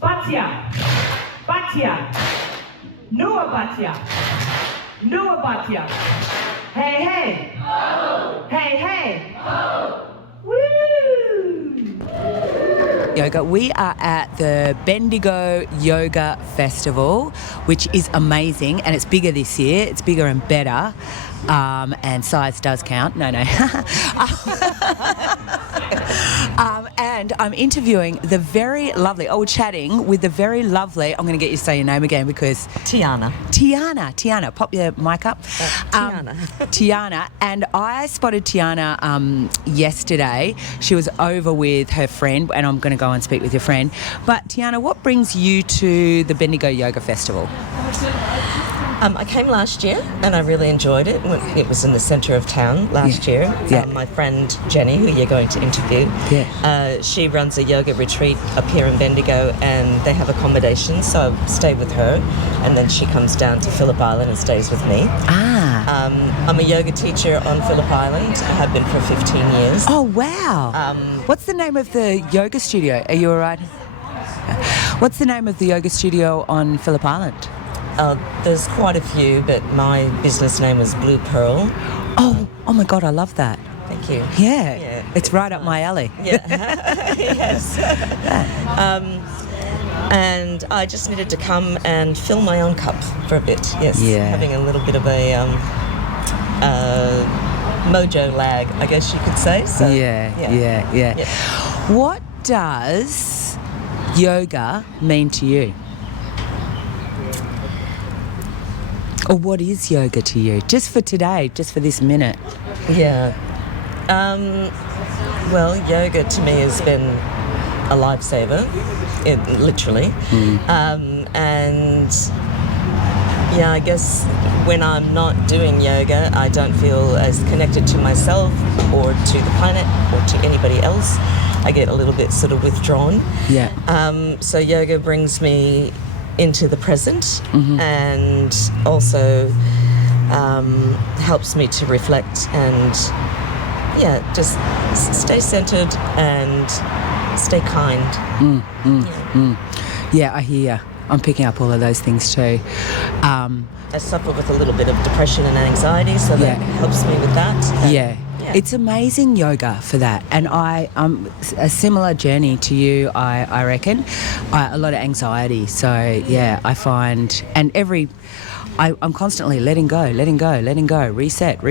Batia, Batia, Noah Batia, Noah Batia. Hey, hey. Oh. Hey, hey. Oh. Woo! Yoga. We are at the Bendigo Yoga Festival, which is amazing, and it's bigger this year. It's bigger and better, and size does count. No. And I'm interviewing the very lovely, we're chatting with the very lovely, I'm going to get you to say your name again because... Tiana, pop your mic up. Tiana. And I spotted Tiana yesterday. She was over with her friend, and I'm going to go and speak with your friend. But Tiana, what brings you to the Bendigo Yoga Festival? I came last year and I really enjoyed it. It was in the centre of town last year. My friend Jenny, who you're going to interview, she runs a yoga retreat up here in Bendigo, and they have accommodation, so I stay with her, and then she comes down to Phillip Island and stays with me. I'm a yoga teacher on Phillip Island. I have been for 15 years. Oh, wow. What's the name of the yoga studio? Are you all right? What's the name of the yoga studio on Phillip Island? There's quite a few, but my business name is Blue Pearl. Oh my God, I love that. Thank you. Yeah, it's right up my alley. Yeah, yes. And I just needed to come and fill my own cup for a bit. Yes, having a little bit of a mojo lag, I guess you could say. So, yeah. What does yoga mean to you? Or what is yoga to you? Just for today, just for this minute. Yeah. Well, yoga to me has been a lifesaver, literally. And yeah, I guess when I'm not doing yoga, I don't feel as connected to myself or to the planet or to anybody else. I get a little bit sort of withdrawn. Yeah. So yoga brings me into the present, and also helps me to reflect and just stay centered and stay kind. Yeah, I hear. I'm picking up all of those things too. I suffer with a little bit of depression and anxiety, so that helps me with that. It's amazing yoga for that, and I'm a similar journey to you. I reckon a lot of anxiety. So I find, and I'm constantly letting go, reset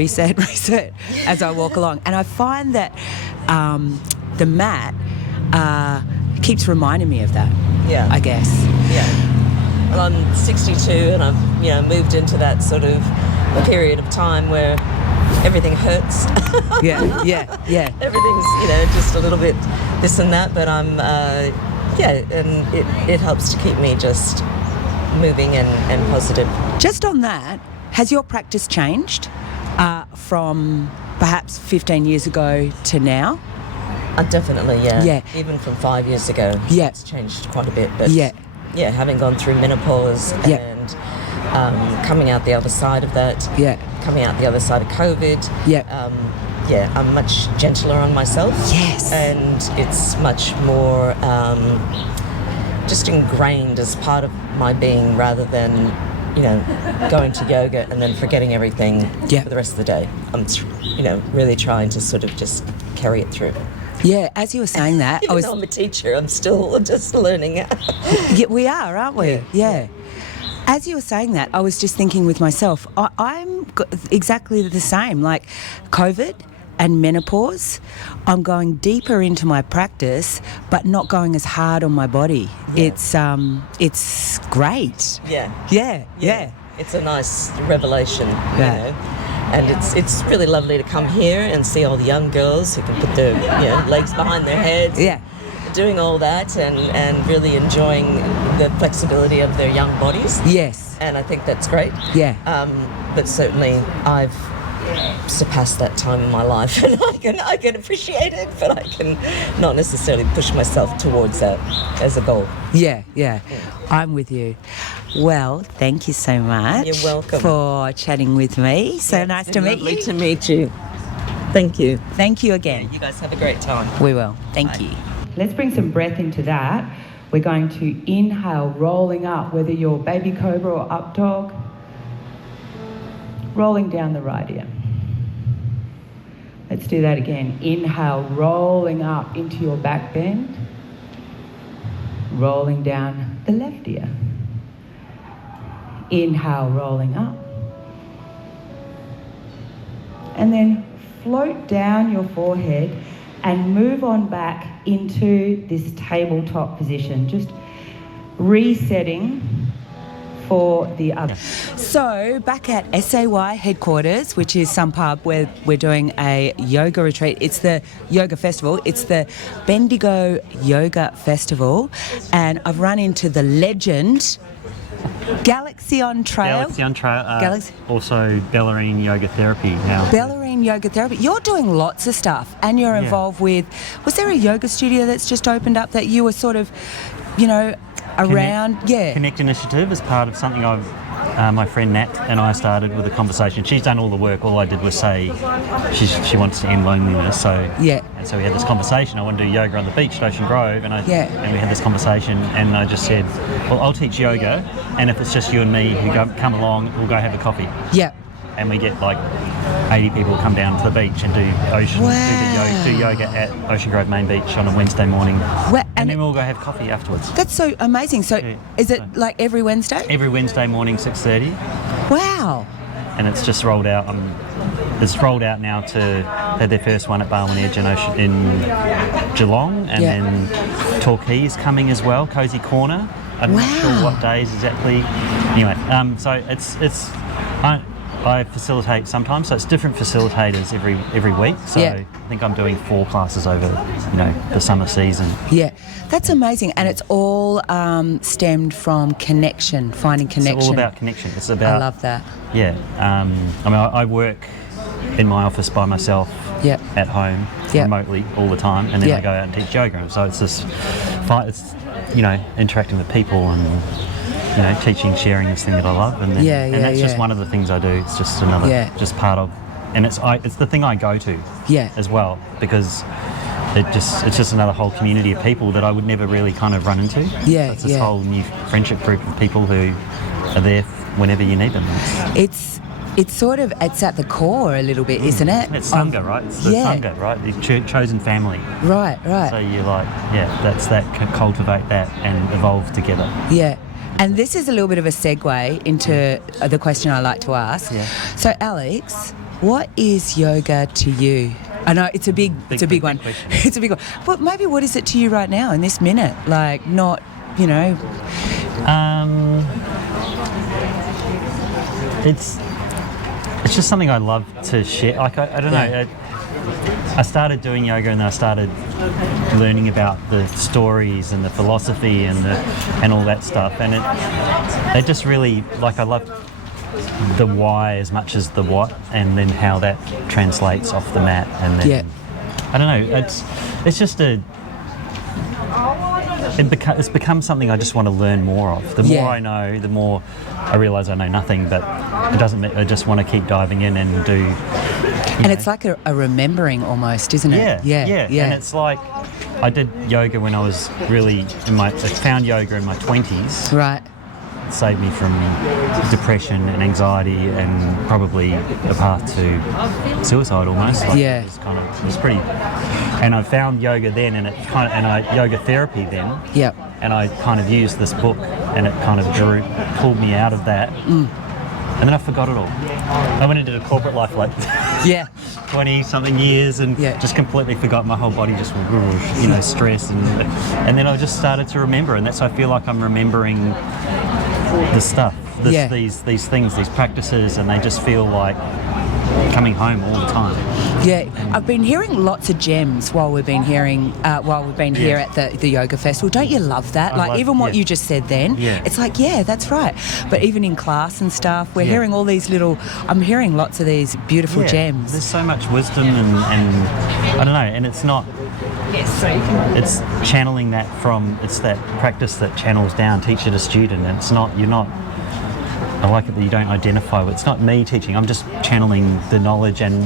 as I walk along, and I find that the mat keeps reminding me of that. Yeah, I guess. Yeah. Well, I'm 62, and I've moved into that sort of period of time where everything hurts. Yeah. Everything's, just a little bit this and that, but I'm, and it helps to keep me just moving and positive. Just on that, has your practice changed from perhaps 15 years ago to now? Definitely, yeah. Even from 5 years ago, it's changed quite a bit. But having gone through menopause and coming out the other side of that, coming out the other side of COVID, I'm much gentler on myself. Yes. And it's much more just ingrained as part of my being, rather than, going to yoga and then forgetting everything for the rest of the day. I'm, really trying to sort of just carry it through. Yeah, as you were saying that, Even though I'm a teacher, I'm still just learning. Yeah, we are, aren't we? Yeah. As you were saying that, I was just thinking with myself, I'm exactly the same. Like COVID and menopause, I'm going deeper into my practice, but not going as hard on my body. Yeah. It's great. Yeah. It's a nice revelation, you know. And it's really lovely to come here and see all the young girls who can put their legs behind their heads. Yeah. Doing all that and really enjoying the flexibility of their young bodies. Yes. And I think that's great. Yeah. But certainly I've surpassed that time in my life, and I can appreciate it, but I can not necessarily push myself towards that as a goal. Yeah. I'm with you. Well, thank you so much. You're welcome. For chatting with me. So nice to meet you. Lovely to meet you. Thank you. Thank you again. Yeah, you guys have a great time. We will. Thank you. Let's bring some breath into that. We're going to inhale, rolling up, whether you're baby cobra or up dog. Rolling down the right ear. Let's do that again. Inhale, rolling up into your back bend. Rolling down the left ear. Inhale, rolling up. And then float down your forehead and move on back into this tabletop position. Just resetting for the other. So back at S.A.Y headquarters, which is some pub where we're doing a yoga retreat. It's the yoga festival. It's the Bendigo Yoga Festival. And I've run into the legend, Galaxy on Trail. Galaxy on Trail. Galaxy. Also Bellarine Yoga Therapy now. Bellarine Yoga Therapy. You're doing lots of stuff and you're involved with, was there a yoga studio that's just opened up that you were sort of, you know, around? Connect Initiative is part of something my friend Nat and I started with a conversation. She's done all the work. All I did was say she wants to end loneliness. And so we had this conversation. I want to do yoga on the beach at Ocean Grove, and we had this conversation. And I just said, well, I'll teach yoga, and if it's just you and me who come along, we'll go have a coffee. Yeah. And we get like 80 people come down to the beach and do yoga at Ocean Grove Main Beach on a Wednesday morning. And then we'll go have coffee afterwards. That's so amazing. So is it like every Wednesday? Every Wednesday morning, 6:30. Wow. And it's just rolled out. It's rolled out now to, they had their first one at Barwon Edge in Geelong, and then Torquay is coming as well, Cozy Corner. I'm not sure what days exactly. Anyway, so I facilitate sometimes, so it's different facilitators every week. So I think I'm doing 4 classes over, the summer season. Yeah, that's amazing, and it's all stemmed from connection, finding connection. It's all about connection. It's about. I love that. Yeah, I work in my office by myself at home remotely all the time, and then I go out and teach yoga. And so it's this fight. It's interacting with people and. Teaching, sharing this thing that I love, and that's just one of the things I do. It's just another, just part of, and it's the thing I go to, as well, because it's just another whole community of people that I would never really kind of run into. It's this whole new friendship group of people who are there whenever you need them. It's at the core a little bit, isn't it? It's Sangha, right? It's the Sangha, right? The chosen family. Right. So you're like, that's that, cultivate that and evolve together. Yeah. And this is a little bit of a segue into the question I like to ask. Yeah. So, Alex, what is yoga to you? I know it's a big one. It's a big one. But maybe what is it to you right now in this minute? Like, not, It's just something I love to share. Like, I don't know. I started doing yoga and I started learning about the stories and the philosophy and all that stuff, and it just really, like, I love the why as much as the what, and then how that translates off the mat, and then I don't know, it's just it's become something I just want to learn more of. The more I know, the more I realise I know nothing, but it doesn't. I just want to keep diving in and do. And it's like a remembering almost, isn't it? Yeah. And it's like, I did yoga when I was really I found yoga in my 20s. Right. It saved me from depression and anxiety and probably a path to suicide almost. Like, it was pretty. And I found yoga then, and yoga therapy then. Yep. And I kind of used this book, and it kind of pulled me out of that. And then I forgot it all. I went into the corporate life like 20-something years and just completely forgot. My whole body just stress, and then I just started to remember, and that's, I feel like I'm remembering the stuff, these things, these practices, and they just feel like coming home all the time. Yeah, I've been hearing lots of gems while we've been here at the yoga festival. Don't you love that? What you just said then, it's like, that's right. But even in class and stuff, we're hearing all these I'm hearing lots of these beautiful gems. There's so much wisdom and I don't know, and it's not, it's channeling that it's that practice that channels down teacher to student, and it's I like it that you don't identify with. It's not me teaching. I'm just channeling the knowledge and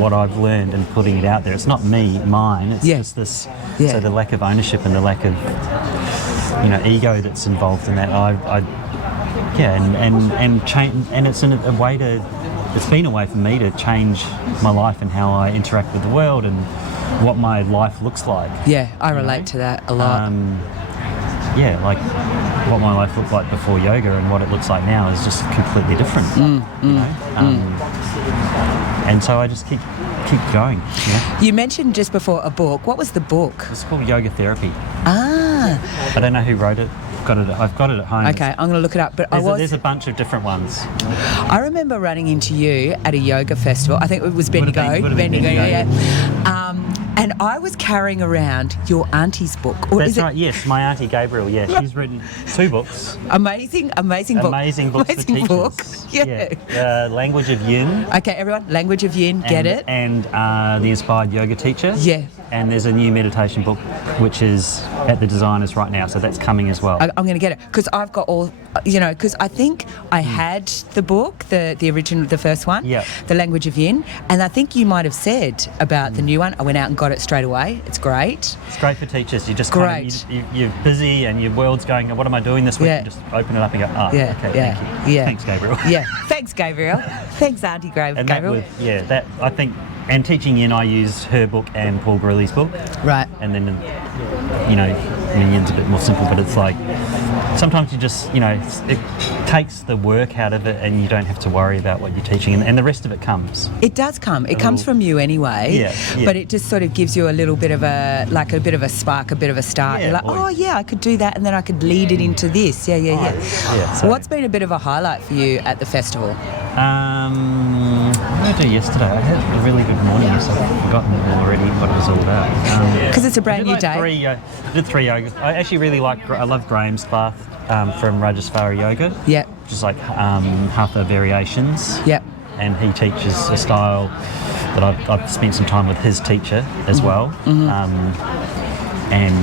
what I've learned and putting it out there. It's not mine. It's just this. Yeah. So the lack of ownership and the lack of ego that's involved in that. And it's a way to. It's been a way for me to change my life and how I interact with the world and what my life looks like. Yeah, I relate to that a lot. Like what my life looked like before yoga and what it looks like now is just completely different. And so I just keep going. Yeah. You mentioned just before a book. What was the book? It's called Yoga Therapy. Ah. I don't know who wrote it. I've got it at home. Okay, I'm going to look it up. But there's a bunch of different ones. I remember running into you at a yoga festival. I think it was Bendigo. Bendigo. And I was carrying around your auntie's book. That's right, yes, my auntie Gabriel, she's written 2 books. Amazing book. Amazing books for teachers. Book. Yeah. Language of Yin. Okay, everyone, Language of Yin, get it? And The Inspired Yoga Teacher. Yeah. And there's a new meditation book, which is at the designers right now, so that's coming as well. I'm going to get it, because I've got all, because I think I had the book, the original, the first one, The Language of Yin, and I think you might have said about the new one. I went out and got it straight away. It's great. It's great for teachers. You just you're busy and your world's going, what am I doing this week? You just open it up and go, okay, thank you. Yeah. Thanks, Gabriel. Yeah, thanks, Gabriel. Thanks, Auntie Gabriel. That I think, and teaching Yin, I used her book and Paul Gurley's book. Right. And then, Yin's a bit more simple, but it's like, sometimes you just, it takes the work out of it and you don't have to worry about what you're teaching, and the rest of it comes. It does come. It comes from you anyway. Yeah. But it just sort of gives you a little bit of a spark, a bit of a start. You're like, I could do that, and then I could lead it into this. So what's been a bit of a highlight for you at the festival? What did I do yesterday? I had a really good morning, so I've forgotten already what it was all about. Because it's a brand new day. I did 3 yogas. I actually really I love Graham's class from Rajasthara Yoga. Yeah. Which is like Hatha variations. Yeah. And he teaches a style that I've spent some time with his teacher as well. And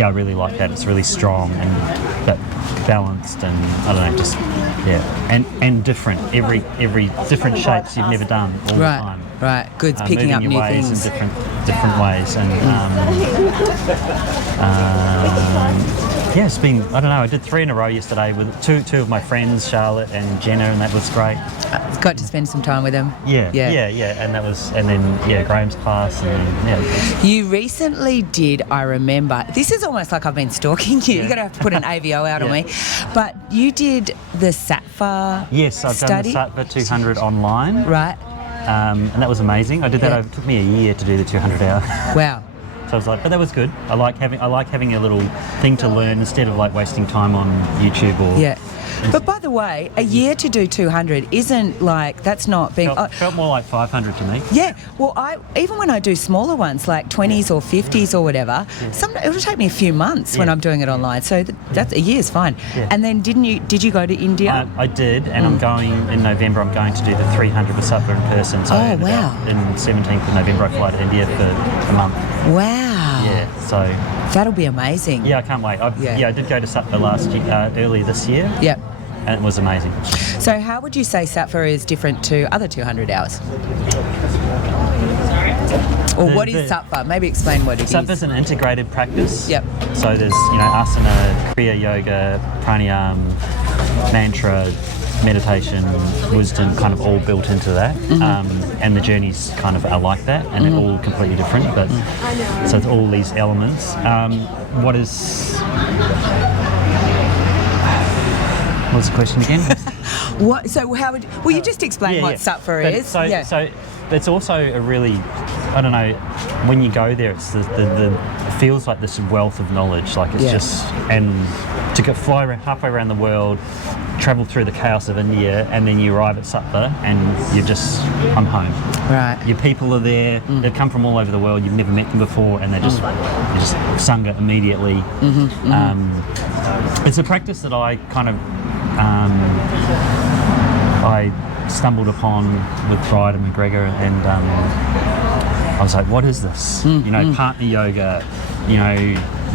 I really like that. It's really strong and but balanced, and I don't know, just and different. Every different shapes you've never done all the time. Right, good. It's picking up new ways things in different ways, and it's been, I don't know, I did 3 in a row yesterday with two of my friends, Charlotte and Jenna, and that was great. Got to spend some time with them. Yeah, and then Graham's class, and You recently did, I remember, this is almost like I've been stalking you. You're going to have to put an AVO out on me. But you did the Sattva Yes, I've study. done the Sattva 200 online. Right. And that was amazing. I did that. It took me a year to do the 200 hour. Wow. So I was like, but that was good. I like having a little thing to learn instead of like wasting time on YouTube or. Yeah. But by the way, a year to do 200 isn't like, that's not being... Felt more like 500 to me. Yeah. Well, even when I do smaller ones, like 20s or 50s or whatever, it'll take me a few months when I'm doing it online. So that's a year's fine. Yeah. And then did you go to India? I did, and I'm going in November. I'm going to do the 300 Sattva in person. So wow. In 17th of November, I fly to India for a month. Wow. Yeah, so... That'll be amazing. Yeah, I can't wait. I did go to Sattva early this year. Yep. And it was amazing. So how would you say Sattva is different to other 200 hours? Or what is Sattva? Maybe explain what it is. Sattva's an integrated practice. Yep. So there's, asana, Kriya Yoga, pranayama, mantra, meditation, wisdom, kind of all built into that. And the journeys kind of are like that, and they're all completely different. But so it's all these elements. What's the question again? What? So how would? Well, you just explain what Sattva is. So it's also a really, I don't know, when you go there, it's it feels like this wealth of knowledge. Like it's just, and to fly halfway around the world, travel through the chaos of India, and then you arrive at Sattva, and I'm home. Right. Your people are there. They've come from all over the world. You've never met them before, and you're just sangha immediately. It's a practice that I kind of. I stumbled upon with Bride and McGregor, and I was like, what is this? Partner yoga,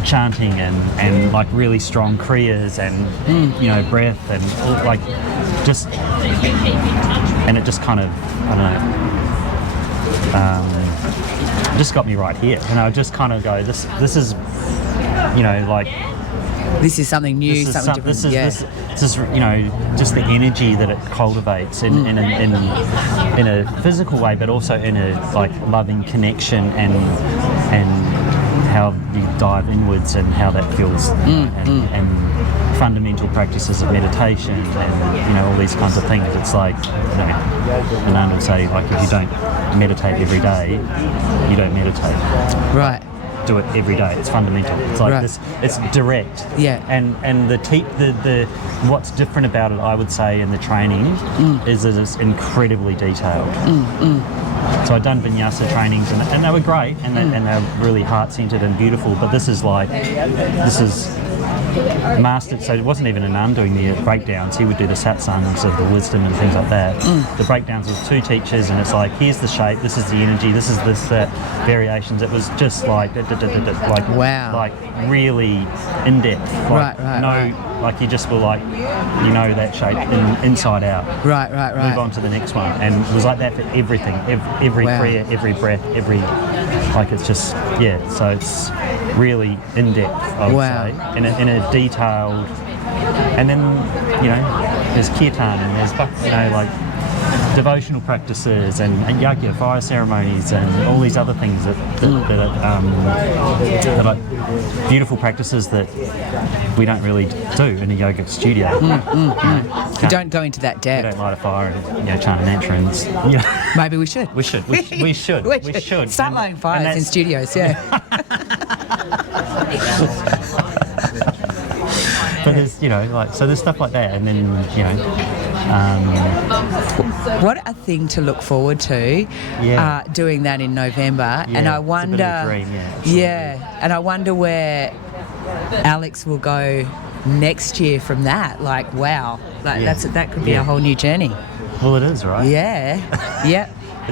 chanting and like really strong kriyas and you know, breath and all, like just, and it just kind of, I don't know, just got me right here. And I just kind of go, this is, you know, like, this is something new, something different. This is, you know, just the energy that it cultivates in a physical way, but also in a like loving connection and how you dive inwards and how that feels, and fundamental practices of meditation and, you know, all these kinds of things. It's like, you know, a nun would say, like, if you don't meditate every day, you don't meditate. Right. Do it every day. It's fundamental. It's like this. It's direct. Yeah. And the what's different about it, I would say, in the training is that it's incredibly detailed. So I'd done vinyasa trainings and they were great and they're really heart-centered and beautiful. But this is mastered. So it wasn't even a nun doing the breakdowns. He would do the satsangs of the wisdom and things like that. The breakdowns with two teachers, and it's like, here's the shape, this is the energy, this is that variations. It was just like wow, like really in depth. Like, like you just were like, you know, that shape inside out. Right. Move on to the next one, and it was like that for everything. Every prayer, every breath, like it's just So it's really in depth, I would say, in a detailed. And then, you know, there's kirtan and there's, you know, like devotional practices and yajna, fire ceremonies, and all these other things that are beautiful practices that we don't really do in a yoga studio. We don't go into that depth. We don't light a fire and, you know, chant a mantra and, you know. Maybe we should. We should. Start lighting fires in studios, But there's, you know, like, so there's stuff like that, and then, you know. What a thing to look forward to, doing that in November. And I wonder, it's a bit of a dream, and I wonder where Alex will go next year from that. Like, wow, like that could be a whole new journey. Well, it is, right? Yeah.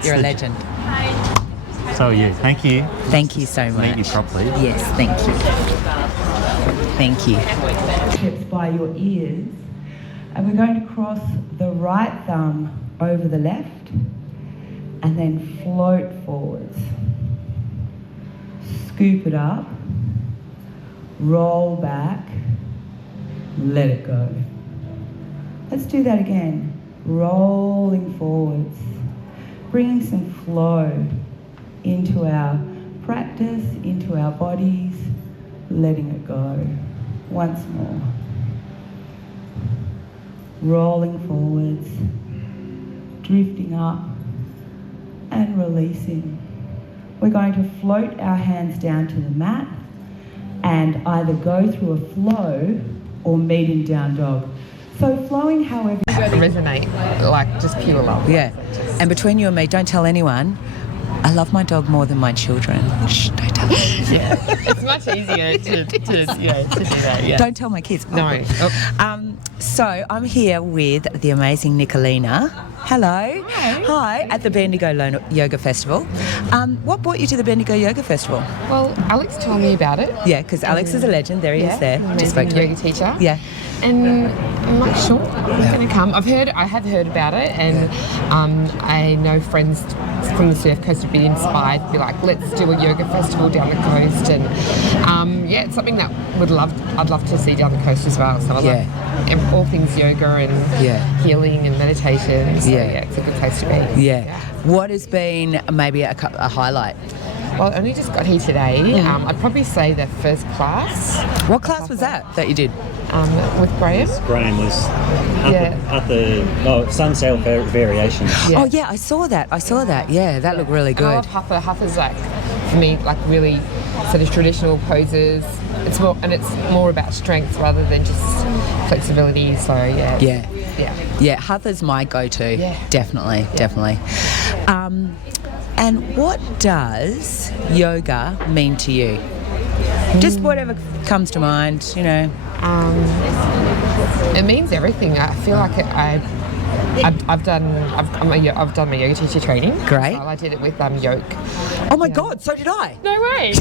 You're a legend. So are you. Thank you. Thank you so much. Meet you properly. Yes, thank you. Thank you. Hips by your ears, and we're going to cross the right thumb over the left and then float forwards. Scoop it up, roll back, let it go. Let's do that again. Rolling forwards, bringing some flow into our practice, into our bodies, letting it go. Once more. Rolling forwards, drifting up and releasing. We're going to float our hands down to the mat and either go through a flow or meet in down dog. So flowing however you resonate, like just pure love. Yeah. And between you and me, don't tell anyone, I love my dog more than my children. Shh, don't tell them. It's much easier to do that. Yeah. Don't tell my kids. No. So I'm here with the amazing Nicolina. Hello. Hi. At the Bendigo Yoga Festival. What brought you to the Bendigo Yoga Festival? Well, Alex told me about it. Yeah, because Alex is a legend. There he is there. Just spoke to yoga teacher. Yeah. And I'm like, sure, I'm going to come. I have heard about it, and I know friends from the surf coast would be inspired to be like, let's do a yoga festival down the coast, and it's something that I'd love to see down the coast as well. So I love all things yoga and healing and meditation. So it's a good place to be. Yeah. What has been maybe a highlight? Well, I only just got here today. I'd probably say the first class. What class was that you did? With Graham. Graham was sun sail variations. Yeah. Oh yeah, I saw that. Yeah, that looked really good. And I love Hatha. Hatha's like, for me, like really sort of traditional poses. It's more about strength rather than just flexibility. So yeah. Hatha's my go-to. Yeah. Definitely. And what does yoga mean to you? Just whatever comes to mind, you know. It means everything. I feel like I've done my yoga teacher training. Great. So I did it with yoke. Oh my God, so did I. No way.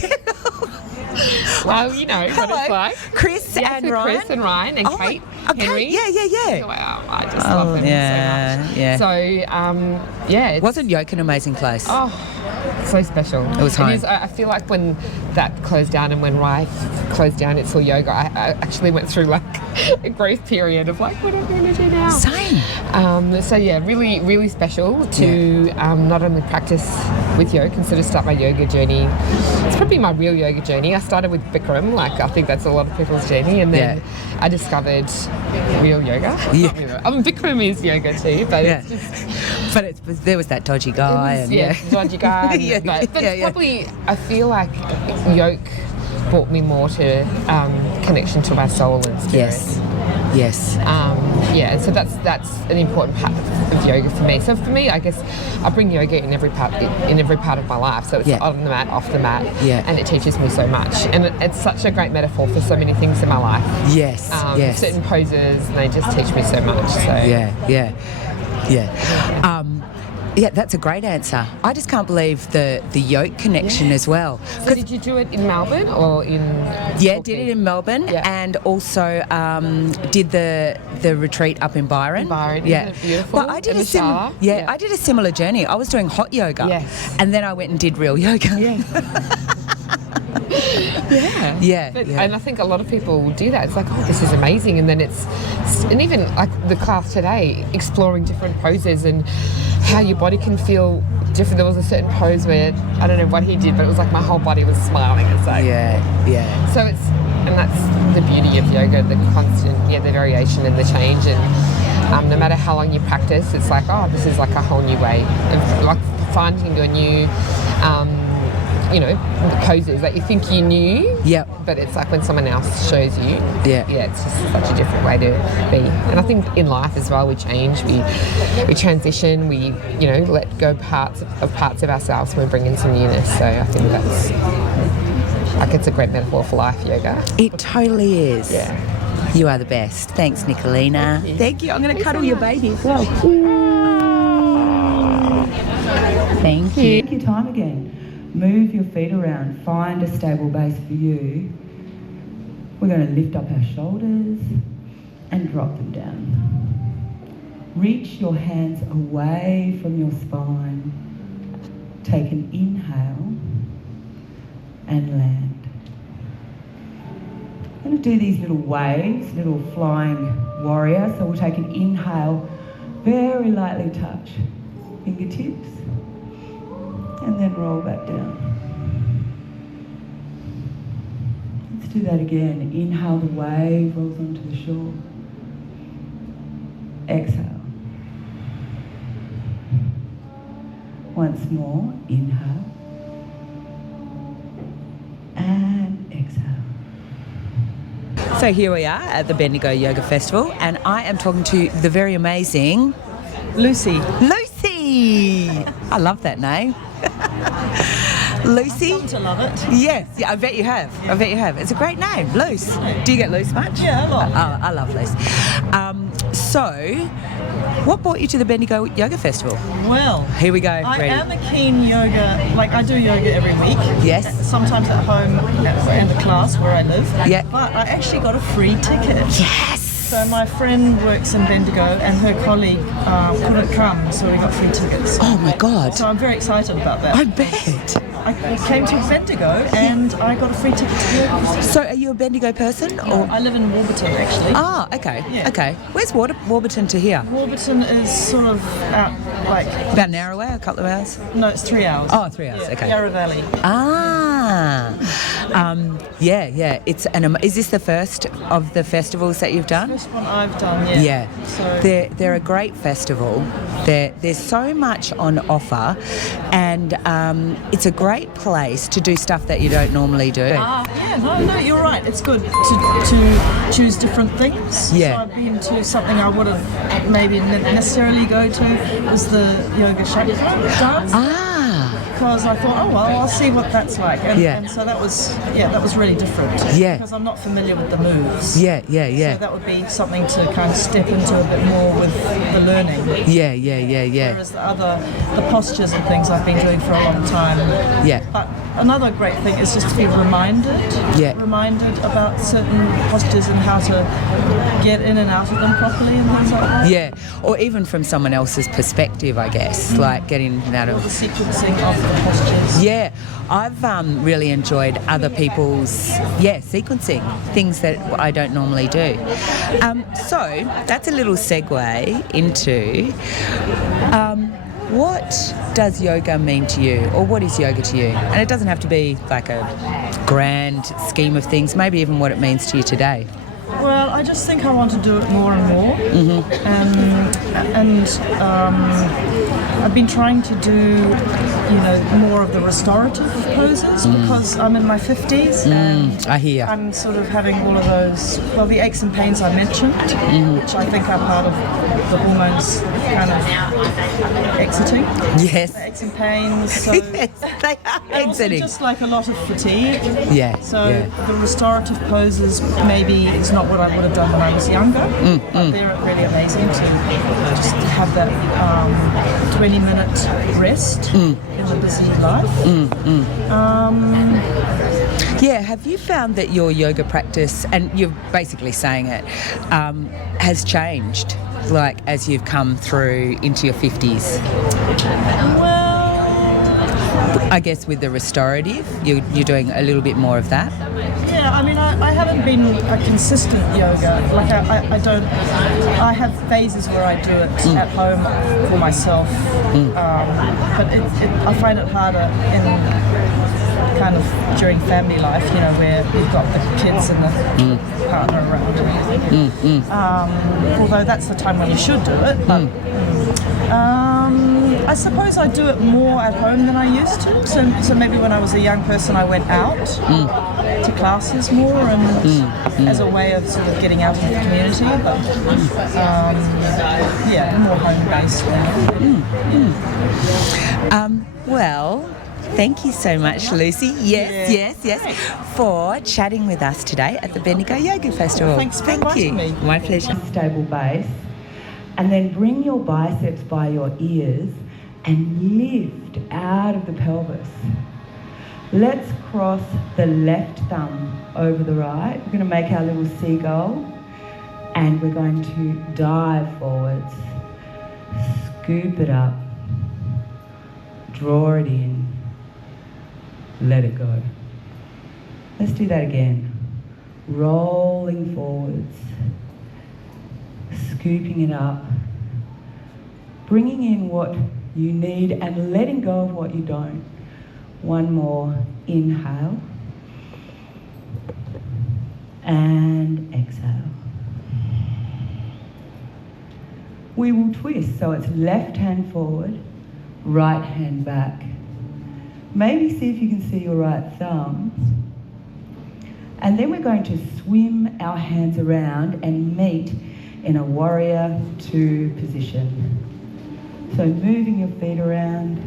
Well, you know what it's like. Chris and Ryan. Chris and Ryan and Kate. Henry. Yeah. Wow, I just love them so much. Yeah. So, yeah. Wasn't Yoke an amazing place? Oh, so special. It was home. I feel like when that closed down and when Rye closed down, it's all yoga. I actually went through like a growth period of like, what am I going to do now? Same. So yeah, really, really special to not only practice with yoga and sort of start my yoga journey. It's probably my real yoga journey. I started with Bikram, like I think that's a lot of people's journey, and then I discovered real yoga. Yeah. I mean, Bikram is yoga too, but it's just... But there was that dodgy guy. Dodgy guy. But probably, I feel like yoke brought me more to connection to my soul and spirit. Yes. So that's an important part of yoga for me. So for me, I guess I bring yoga in every part of my life. So it's on the mat, off the mat, and it teaches me so much. And it's such a great metaphor for so many things in my life. Yes. Certain poses, and they just teach me so much. So Yeah, that's a great answer. I just can't believe the yoke connection as well. So did you do it in Melbourne or in? Yeah, Torquay? did it in Melbourne and also did the retreat up in Byron. Yeah, beautiful. But I did I did a similar journey. I was doing hot yoga, and then I went and did real yoga. And I think a lot of people will do that. It's like, oh, this is amazing, and then and even like the class today, exploring different poses and how your body can feel different. There was a certain pose where I don't know what he did, but it was like my whole body was smiling. It's like So and that's the beauty of yoga, the constant, the variation and the change, and no matter how long you practice, it's like, oh, this is like a whole new way of like finding a new. Poses that you think you knew, but it's like when someone else shows you, it's just such a different way to be. And I think in life as well, we change, we transition, we let go parts of ourselves and we bring in some newness. So I think that's like it's a great metaphor for life, yoga. It totally is. Yeah. You are the best. Thanks, Nicolina. Thank you. I'm going to cuddle your baby as well. Thank you. Take your time again. Move your feet around, find a stable base for you. We're going to lift up our shoulders and drop them down. Reach your hands away from your spine. Take an inhale and land. I'm going to do these little waves, little flying warrior. So we'll take an inhale, very lightly touch fingertips, and then roll back down. Let's do that again. Inhale, the wave rolls onto the shore. Exhale. Once more, inhale. And exhale. So here we are at the Bendigo Yoga Festival, and I am talking to the very amazing Lucy. Lucy! I love that name. Lucy? I've come to love it. Yes, I bet you have. I bet you have. It's a great name, Luce. Do you get Luce much? Yeah, a lot. I love Luce. So, what brought you to the Bendigo Yoga Festival? Well, here we go. I am a keen yoga, like I do yoga every week. Yes. Sometimes at home and the class where I live. Yeah. But I actually got a free ticket. Yes. So my friend works in Bendigo and her colleague couldn't come, so we got free tickets. Oh my God. So I'm very excited about that. I bet. I came to Bendigo and I got a free ticket to the yoga festival. So are you a Bendigo person? Or? I live in Warburton actually. Ah, okay. Yeah. Okay. Where's Warburton to here? Warburton is sort of out like... About an hour away, a couple of hours? No, it's 3 hours. Oh, 3 hours, yeah, okay. Yarra Valley. Yeah. It's is this the first of the festivals that you've done? First one I've done, yeah. Yeah. So they're a great festival. There's so much on offer, and it's a great place to do stuff that you don't normally do. No, you're right. It's good to choose different things. Yeah. So I've been to something I wouldn't maybe necessarily go to. It was the yoga chakra dance. because I thought, oh well, I'll see what that's like, and so that was really different. Because I'm not familiar with the moves. So that would be something to kind of step into a bit more with the learning. Whereas the postures and things I've been doing for a long time. But another great thing is just to be reminded about certain postures and how to get in and out of them properly and things like that. Or even from someone else's perspective, I guess, like getting out of the sequencing of the postures. I've really enjoyed other people's sequencing, things that I don't normally do. So that's a little segue into what does yoga mean to you, or what is yoga to you? And it doesn't have to be like a grand scheme of things, maybe even what it means to you today. Well, I just think I want to do it more and more, and I've been trying to do, more of the restorative poses because I'm in my 50s and I hear. I'm sort of having all of those, the aches and pains I mentioned, which I think are part of the hormones kind of exiting. Yes. The aches and pains. So yes, they are exiting. Just like a lot of fatigue. So Yeah. the restorative poses maybe is not what I would have done when I was younger, but they're really amazing to just have that 20-minute rest in the busy life. Have you found that your yoga practice, and you're basically saying it, has changed, like as you've come through into your 50s? Well, I guess with the restorative, you're doing a little bit more of that. Yeah, I mean, I haven't been a consistent yoga. Like I don't. I have phases where I do it at home for myself, but I find it harder in kind of during family life, where you've got the kids and the partner around. Although that's the time when you should do it. But, I suppose I do it more at home than I used to. So maybe when I was a young person, I went out to classes more and as a way of sort of getting out into the community. But more home-based now. Well, thank you so much, Lucy. Yes, for chatting with us today at the Bendigo Yoga Festival. Thanks for inviting me. My pleasure. Stable base, and then bring your biceps by your ears and lift out of the pelvis. Let's cross the left thumb over the right. We're going to make our little seagull, and we're going to dive forwards, scoop it up, draw it in, let it go. Let's do that again. Rolling forwards, scooping it up, bringing in what you need and letting go of what you don't. One more inhale and exhale. We will twist, so it's left hand forward, right hand back. Maybe see if you can see your right thumb. And then we're going to swim our hands around and meet in a warrior two position. So moving your feet around.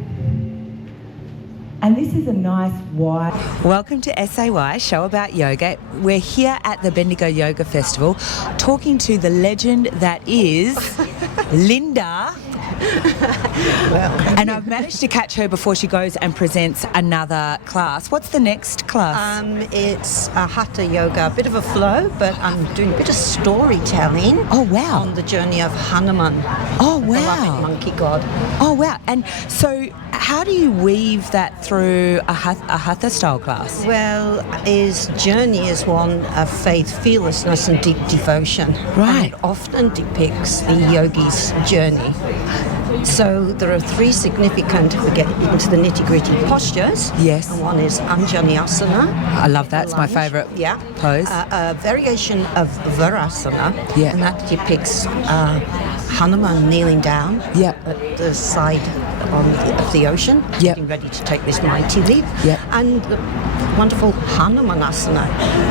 And this is a nice wide... Welcome to S.A.Y, show about yoga. We're here at the Bendigo Yoga Festival talking to the legend that is Linda. And I've managed to catch her before she goes and presents another class. What's the next class? It's a Hatha yoga, a bit of a flow, but I'm doing a bit of storytelling. Oh, wow. On the journey of Hanuman. Oh, wow. The beloved monkey god. Oh, wow. And so how do you weave that through a Hatha style class? Well, his journey is one of faith, fearlessness and deep devotion. Right. And it often depicts the yogi's journey. So there are three significant, we get into the nitty-gritty postures. Yes. And one is Anjaneyasana. I love that. It's my favourite pose. A variation of Virasana. Yeah. And that depicts Hanuman kneeling down at the side of the ocean, getting ready to take this mighty leap. And the wonderful Hanumanasana,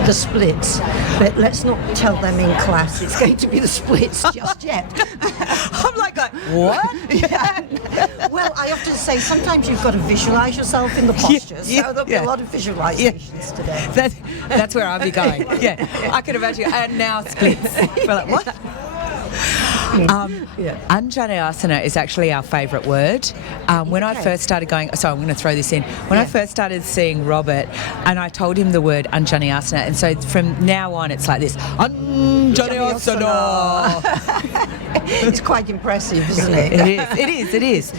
the splits. But let's not tell them in class it's going to be the splits just yet. I'm like, what? Well, I often say sometimes you've got to visualise yourself in the postures, so there'll be a lot of visualisations today. That's where I'll be going. I can imagine. And now splits. We're like, what? Anjaneyasana is actually our favourite word. When I first started going, so I'm going to throw this in. When I first started seeing Robert, and I told him the word Anjaneyasana, and so from now on it's like this, Anjaneyasana. It's quite impressive, isn't it? It is.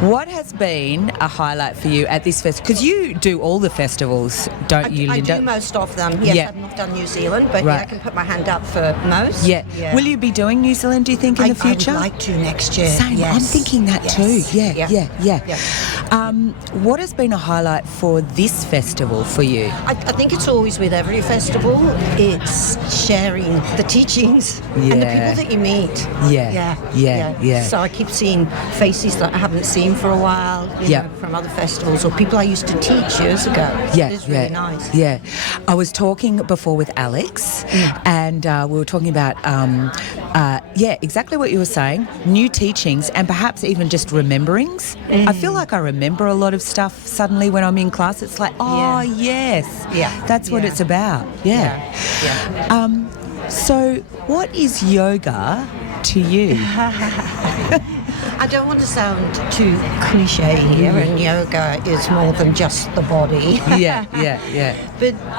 What has been a highlight for you at this festival? Because you do all the festivals, don't you, Linda? I do most of them. Yes, I've not done New Zealand, but I can put my hand up for most. Will you be doing New Zealand, do you think, in the future? I would like to next year. Same, yes. I'm thinking that too. Yeah. What has been a highlight for this festival for you? I think it's always with every festival. It's sharing the teachings and the people that you meet. So I keep seeing faces that I haven't seen for a while, you know, from other festivals or people I used to teach years ago. It's really nice. I was talking before with Alex, and we were talking about exactly what you were saying, new teachings and perhaps even just rememberings. I feel like I remember a lot of stuff suddenly when I'm in class. It's like, that's what it's about. So what is yoga to you? I don't want to sound too cliche here, and yoga is more than just the body. But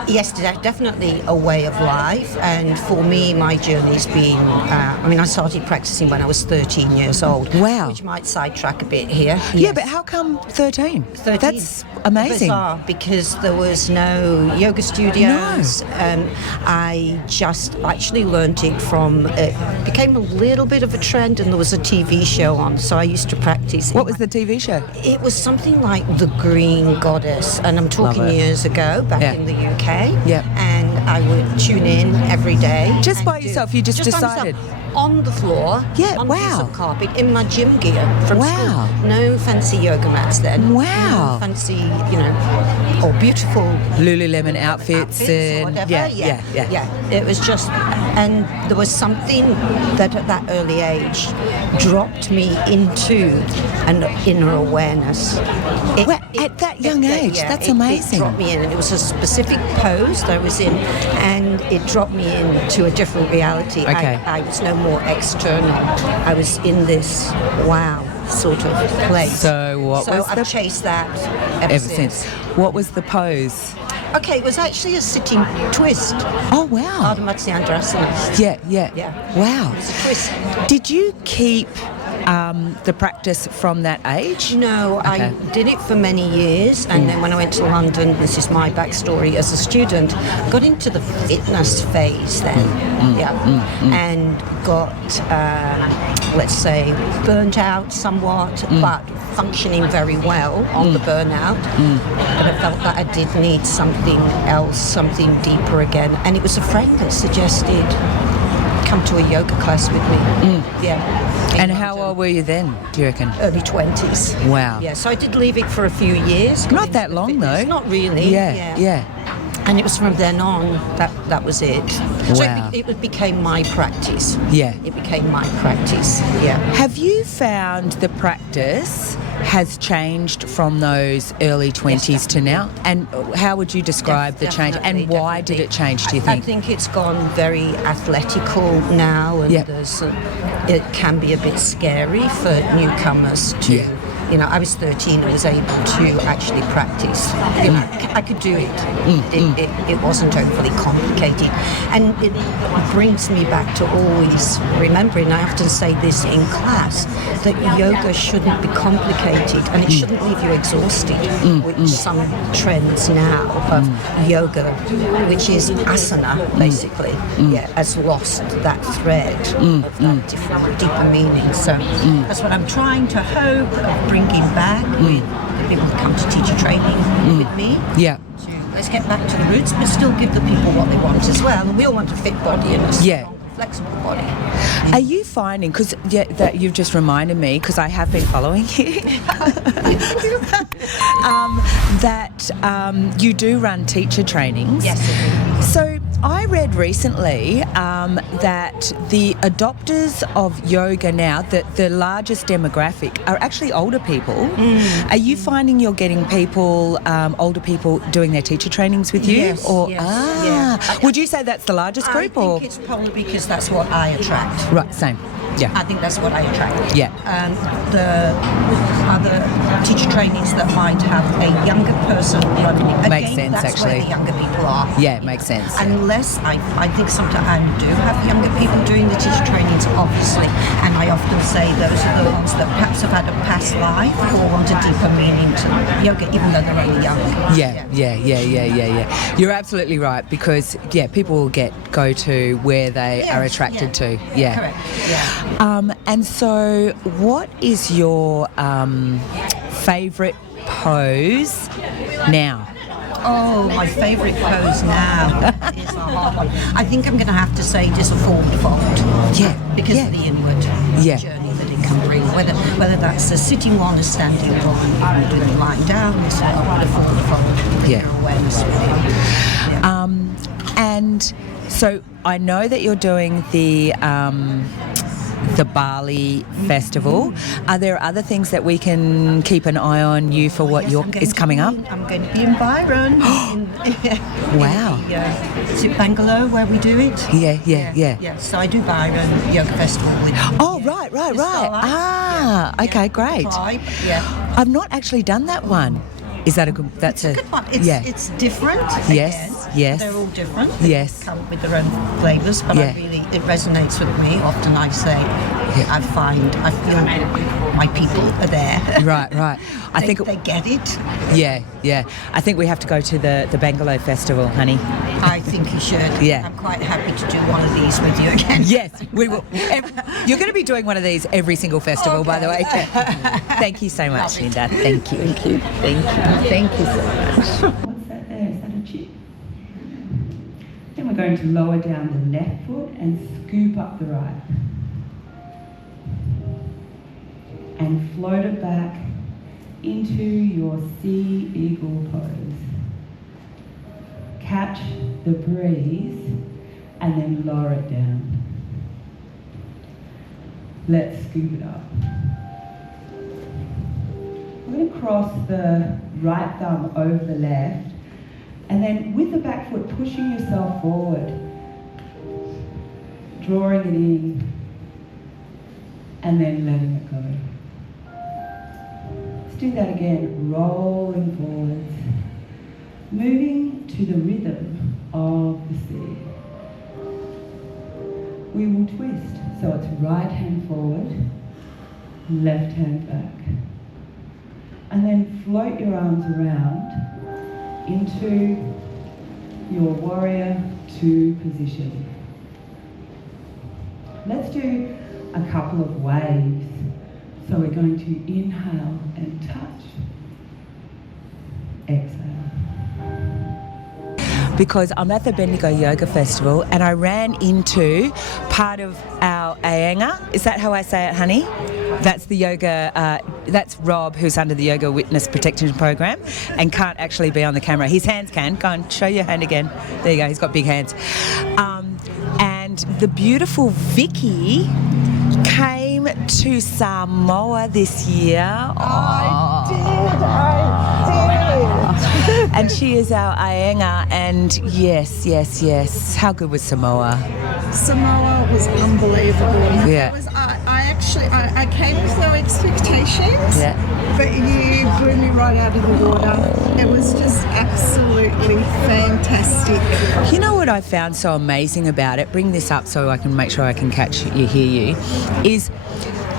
yes, it's definitely a way of life, and for me, my journey's been, I started practicing when I was 13 years old. Wow. Which might sidetrack a bit here. Yeah, but how come 13? That's amazing. Bizarre, because there was no yoga studios. I just actually learnt it from, it became a little bit of a trend, and there was a TV show on, so I used to practice. What was the TV show? It was something like The Green Goddess, and I'm talking years ago, back in the UK. And I would tune in every day. Just by yourself? You just decided? On the floor, on a piece of carpet, in my gym gear from school. No fancy yoga mats then. No fancy, or beautiful Lululemon outfits and whatever. It was just, and there was something that at that early age dropped me into an inner awareness. At that young age, that's amazing. It dropped me in, and it was a specific pose that I was in, and it dropped me into a different reality. I was no more external. I was in this sort of place. So I've chased that ever since. What was the pose? Okay, it was actually a sitting twist. Oh, wow. Ardha Matsyendrasana. Yeah. Wow. It was a twist. Did you keep the practice from that age? No, I did it for many years, and then when I went to London, this is my backstory as a student, got into the fitness phase then, and got, let's say, burnt out somewhat, but functioning very well on the burnout. But I felt that I did need something else, something deeper again, and it was a friend that suggested come to a yoga class with me. And how old were you then, do you reckon? Early 20s. Wow. Yeah, so I did leave it for a few years. Not that long, though. Not really. Yeah. And it was from then on that was it. Wow. So it became my practice. Yeah. It became my practice. Yeah. Have you found the practice has changed from those early 20s to now? And how would you describe the change? And why did it change, do you think? I think it's gone very athletical now, and it can be a bit scary for newcomers to... I was 13 and was able to actually practice. I could do it. It wasn't overly complicated. And it brings me back to always remembering, I often say this in class, that yoga shouldn't be complicated and it shouldn't leave you exhausted, which some trends now of yoga, which is asana, basically, has lost that thread of that different, deeper meaning. So that's what I'm trying to hope of bringing back with the people that come to teacher training with me. Let's get back to the roots, but still give the people what they want as well. And we all want a fit body and a strong flexible body. Are you finding, because that you've just reminded me, because I have been following you, that you do run teacher trainings? Yes, I do. So I read recently that the adopters of yoga now, that the largest demographic are actually older people. Are you finding you're getting people, older people, doing their teacher trainings with you? Yes, yeah. Would you say that's the largest group? I think it's probably because that's what I attract. Right, same. Yeah. I think that's what I attract. Yeah. And the other teacher trainings that might have a younger person running it. Makes Again, sense, that's actually. where the younger people are. Yeah, it makes sense. Unless I think sometimes I do have younger people doing the teacher trainings, obviously, and I often say those are the ones that perhaps have had a past life or want a deeper meaning to yoga, even though they're only young. Yeah. You're absolutely right, because people will go to where they are attracted to. Yeah. Correct. Yeah. And so, what is your favourite pose now? Oh, my favourite pose now is a hard one. I think I'm going to have to say just a forward fold. Yeah. Because of the inward journey that it can bring. Whether that's a sitting one, a standing one, even doing it lying down, it's a forward fold. Your awareness with it. Yeah. And so I know that you're doing the Bali Festival. Are there other things that we can keep an eye on you for what is coming up? I'm going to be in Byron. Wow. Is it Bangalore where we do it? Yeah. So I do Byron Yoga Festival with right. Okay, great. I've not actually done that one. Is that a good? That's a good one. It's different. Yes. They're all different. Yes. They come with their own flavours, but it resonates with me. Often I say, I feel my people are there. Right. I think they get it. Yeah. I think we have to go to the Bangalore Festival, honey. I think you should. Yeah. I'm quite happy to do one of these with you again. Yes, we will. You're going to be doing one of these every single festival, by the way. Thank you so much, Linda. Thank you so much. What's that there? Is that a chip? Then we're going to lower down the left foot and scoop up the right. And float it back into your sea eagle pose. Catch the breeze and then lower it down. Let's scoop it up. We're going to cross the right thumb over the left, and then with the back foot pushing yourself forward, drawing it in, and then letting it go. Let's do that again, rolling forwards, moving to the rhythm of the sea. We will twist, so it's right hand forward, left hand back. And then float your arms around into your warrior 2 position. Let's do a couple of waves. So we're going to inhale and touch. Exhale. Because I'm at the Bendigo Yoga Festival and I ran into part of our Iyengar. Is that how I say it, honey? That's the yoga, that's Rob, who's under the Yoga Witness Protection Program and can't actually be on the camera. His hands can. Go and show your hand again. There you go, he's got big hands. And the beautiful Vicky came to Samoa this year. I did. And she is our Iyengar, and yes. How good was Samoa? Samoa was unbelievable. Yeah. I came with no expectations, but you blew me right out of the water. It was just absolutely fantastic. You know what I found so amazing about it? Bring this up so I can make sure I can hear you.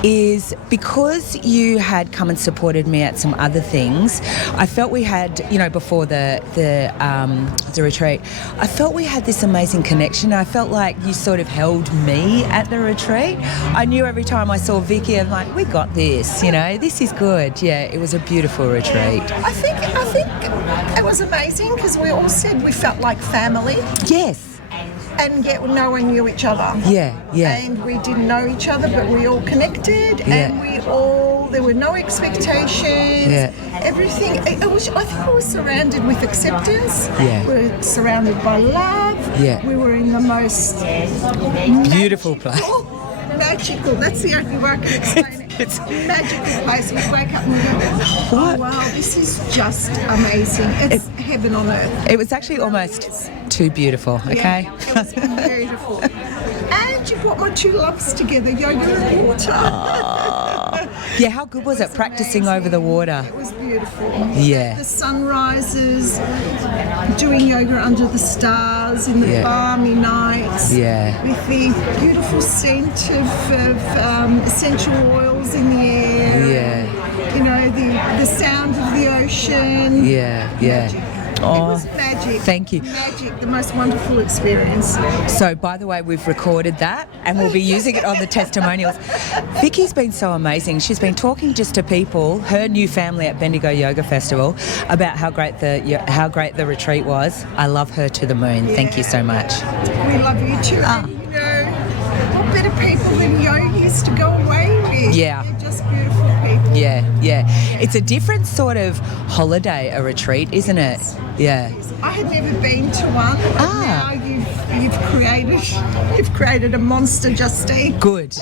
Is because you had come and supported me at some other things. I felt we had, before the retreat, I felt we had this amazing connection. I felt like you sort of held me at the retreat. I knew every time I saw Vicky, I'm like, we got this. This is good. Yeah, it was a beautiful retreat. I think it was amazing because we all said we felt like family. Yes. and yet no one knew each other. Yeah, yeah. And we didn't know each other, but we all connected, and there were no expectations. Yeah. Everything. I think we were surrounded with acceptance. Yeah. We were surrounded by love. Yeah. We were in the most beautiful place. Magical. That's the only way I can explain it. It's a magical place. We wake up and we go, oh wow, this is just amazing. It's heaven on earth. It was actually almost too beautiful, okay? Yeah, it was beautiful. And you brought my two loves together, yoga and water. Yeah, how good was it practicing over the water? It was beautiful. Yeah. The sunrises, doing yoga under the stars in the balmy nights. Yeah. With the beautiful scent of essential oils in the air. Yeah. You know, the sound of the ocean. Yeah, yeah. Magic. Oh, it was magic. Thank you. Magic, the most wonderful experience. So, by the way, we've recorded that and we'll be using it on the testimonials. Vicky's been so amazing. She's been talking just to people, her new family at Bendigo Yoga Festival, about how great the retreat was. I love her to the moon. Thank you so much. We love you too. And, you know, what better people than yogis to go away with? Yeah. They're just beautiful people. Yeah, yeah. It's a different sort of holiday, a retreat, isn't it? Yeah. I had never been to one, but now you've created a monster, Justine. Good.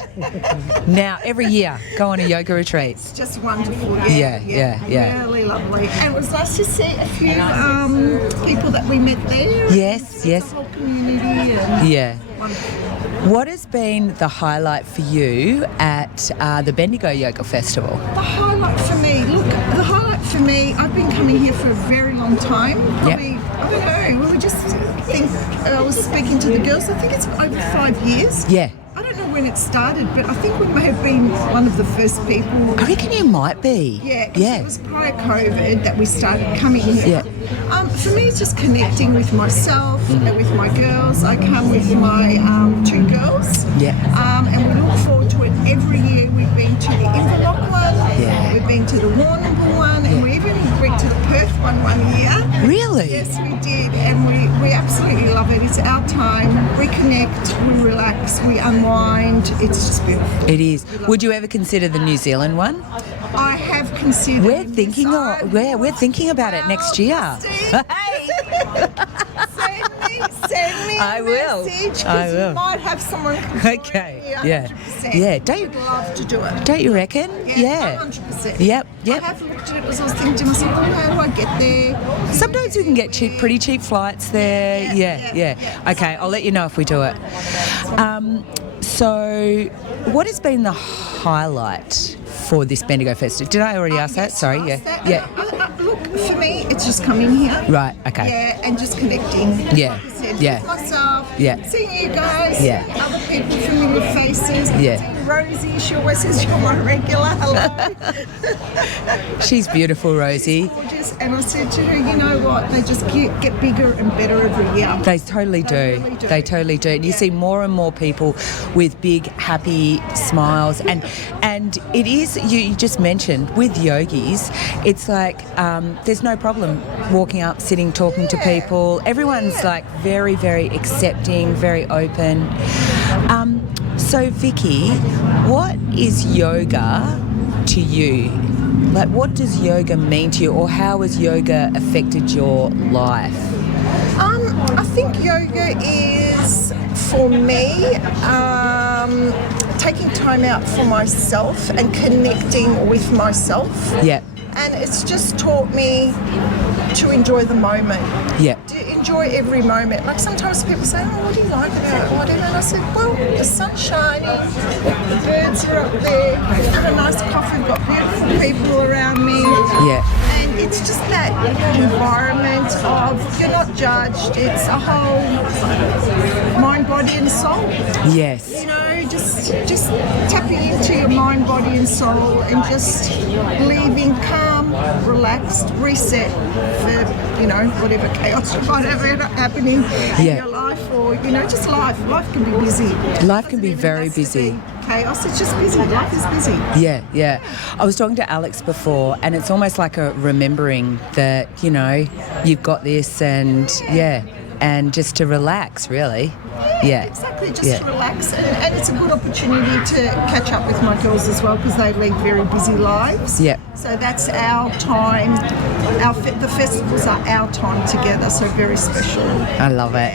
Now, every year, go on a yoga retreat. It's just wonderful. Yeah. Really lovely. And it was nice to see a few people that we met there. Yes. The whole community. And wonderful. What has been the highlight for you at the Bendigo Yoga Festival? The highlight for me, I've been coming here for a very long time. Probably, I don't know, I was speaking to the girls, I think it's over 5 years. Yeah. I don't know when it started, but I think we may have been one of the first people. I reckon you might be. Yeah. It was prior COVID that we started coming here. Yeah. For me, it's just connecting with myself, with my girls. I come with my 2 girls. Yeah. And we look forward to it every year. We've been to the Inverloch one. Yeah. We've been to the Warrnambool one, and we even went to the Perth one year. Really? Yes, we did, and we absolutely love it. It's our time. We connect, we relax, we unwind. It's just beautiful. It is. Would you ever consider the New Zealand one? I have considered. We're thinking about it next year. Send me I a will. message, I 'cause will. You might have someone. Okay. Yeah. 100%. Yeah. I'd love to do it. Don't you reckon? Yeah. 100%. Yep. I have looked at it because I was thinking to myself, how do I get there? Sometimes we can get pretty cheap flights there. Yeah. Okay, I'll let you know if we do it. So, what has been the highlight for this Bendigo Festival? Did I already ask that? Sorry. Yeah. Look, for me, it's just coming here. Right. Okay. Yeah, and just connecting. Yeah. Like I said, Yeah. with myself. Yeah. Seeing you guys. Yeah. Other people, familiar faces. Yeah. Seeing Rosie, she always says you're my regular. Hello. She's beautiful, Rosie. Gorgeous. And I said to her, you know what? They just get bigger and better every year. They totally do. Really do. They totally do. And you see more and more people with big, happy smiles. And it is, you just mentioned, with yogis, it's like there's no problem walking up, sitting, talking to people. Everyone's like very, very accepting, very open. So, Vicky, what is yoga to you? Like, what does yoga mean to you, or how has yoga affected your life? I think yoga is, for me, taking time out for myself and connecting with myself. Yeah. And it's just taught me to enjoy the moment. Yeah. To enjoy every moment. Like sometimes people say, oh, what do you like about it? Whatever. And I said, well, the sun's shining, the birds are up there, I've got a nice coffee, I've got beautiful people around me. Yeah. And it's just that environment of you're not judged. It's a whole mind, body and soul. Yes. You know, just tapping into your mind, body and soul and just leaving calm, relaxed, reset for, you know, whatever chaos might have happening in your life, or, you know, just life. Life can be busy. Life can be very busy. Chaos, it's just busy. Life is busy. Yeah. I was talking to Alex before, and it's almost like a remembering that, you know, you've got this, and and just to relax, really. Yeah, exactly, just to relax. And it's a good opportunity to catch up with my girls as well because they lead very busy lives. Yeah. So that's our time. The festivals are our time together, so very special. I love it.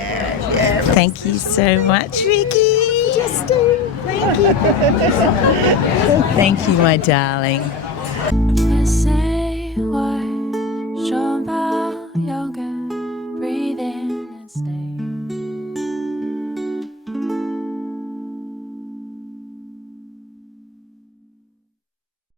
Yeah. Thank you so much, Vicky. Justine, thank you. Thank you, my darling. S.A.Y.